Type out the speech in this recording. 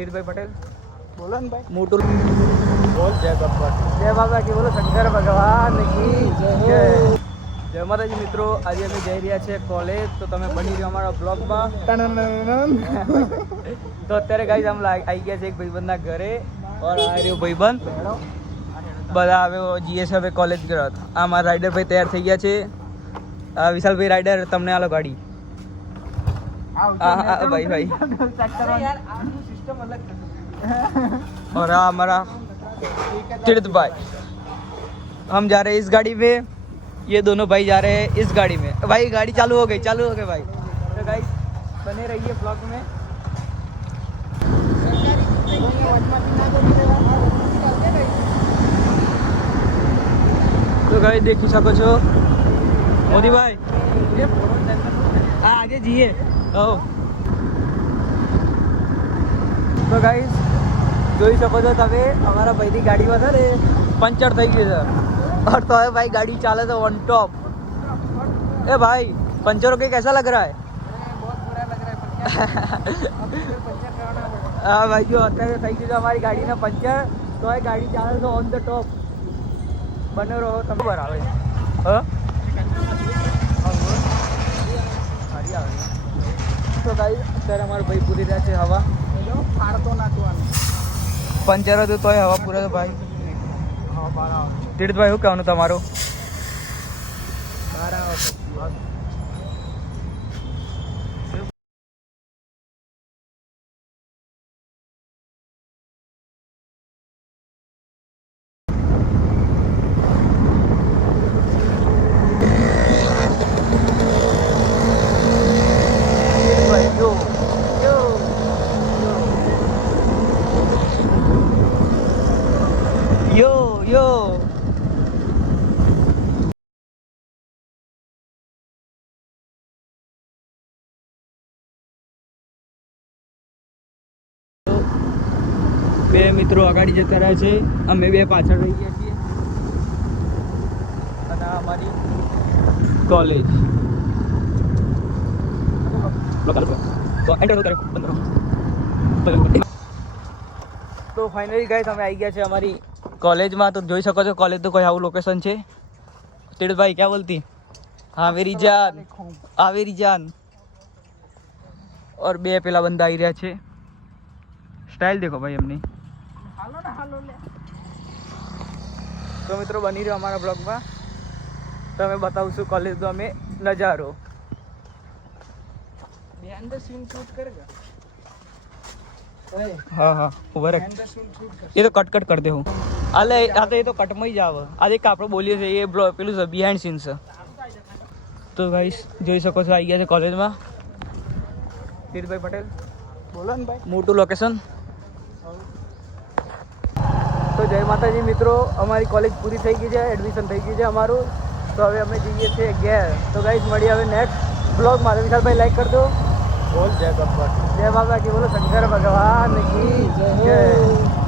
તીર્થભાઈ પટેલ બોલો ને ભાઈ. મોટું બોલ જય ગબ્બર. જય બાબા કી બોલો શંકર ભગવાન કી જય. જય માતાજી મિત્રો, આજે અમે જઈ રહ્યા છીએ કોલેજ, તો તમે બની રહ્યો અમારા બ્લોગમાં. તો અત્યારે ગાઈસ અમે આવી ગયા છે એક ભાઈબંધના ઘરે, ઓર આ રહ્યો ભાઈબંધ બધા હવે જીએસ હવે કોલેજ ગયો હતો. આ મારા રાઈડર ભાઈ તૈયાર થઈ ગયા છે. આ વિશાલભાઈ રાઈડર તમને આલો ગાડી. भाई भाई और हमारा तीर्थ भाई, हम जा रहे हैं इस गाड़ी में, ये दोनों भाई जा रहे हैं इस गाड़ी में. भाई गाड़ी चालू हो गई भाई. तो गाइस बने रहिए ब्लॉग में. तो गाइस देखी सको છો મોદી ભાઈ आगे जिए. તો ગાઈસ જોઈ શકો છો તમે, અમારા ભાઈની ગાડીમાં છે ને પંચર થઈ ગયું છે. और तो है भाई गाड़ी चाले तो वन टॉप. ए भाई पंचर होके कैसा लग रहा है? हाँ भाई जो અત્યારે થઈ ગયું છે અમારી ગાડીના પંચર, તો એ ગાડી ચાલે તો ઓન ધ ટોપ. બને રહો તમે બરાબર. હા તો ગાઈસ અત્યારે અમારો ભાઈ પૂરી રહ્યા છે હવા. ફાડતો નાખવાનું પંચર હતું તોય હવા પૂરે તો ભાઈ. તીર્થભાઈ શું કહેવાનું તમારું? Yo. બે મિત્રો આગાડી જતા રહ્યા છે, અમે બે પાછળ રહી ગયા છીએ. અને આ અમારી કોલેજ. તો ફાઇનલી ગાઈસ અમે આવી ગયા છે અમારી कॉलेज में. तो જોઈ શકો છો कॉलेज तो कोई આવું लोकेशन છે. તીર્થ ભાઈ क्या बोलती? हाँ मेरी जान, आ मेरी जान. और બે પેલા બંદા આવી રહ્યા છે. સ્ટાઇલ દેખો ભાઈ એમની. તો મિત્રો બની રહ્યો અમારા બ્લોગમાં, તમે બતાવશું કોલેજનો અમે નજારો. બેન્ડ સીન શૂટ કરેगा. हाँ उभर रख. ये तो कट कर दे હું. अले આ તો એ તો કટમાં જ આવે. આ દેખ આપણે બોલીએ છે એ પેલું છે બિહાઇન્ડ સીન છે. તો ગાઈસ જોઈ શકો છો આવી ગયા છે કોલેજમાં. તીર્થભાઈ પટેલ બોલો ને ભાઈ. મોટું લોકેશન. તો જય માતાજી મિત્રો, અમારી કોલેજ પૂરી થઈ ગઈ છે, એડમિશન થઈ ગયું છે અમારું. તો હવે અમે જઈએ છીએ ઘેર. તો ગાઈસ મળીએ હવે નેક્સ્ટ બ્લોગમાં. વિશાલભાઈ લાઈક કરજો. બોલ જય ગબ્બર. जय बाबा की बोलो शंकर भगवान की जय.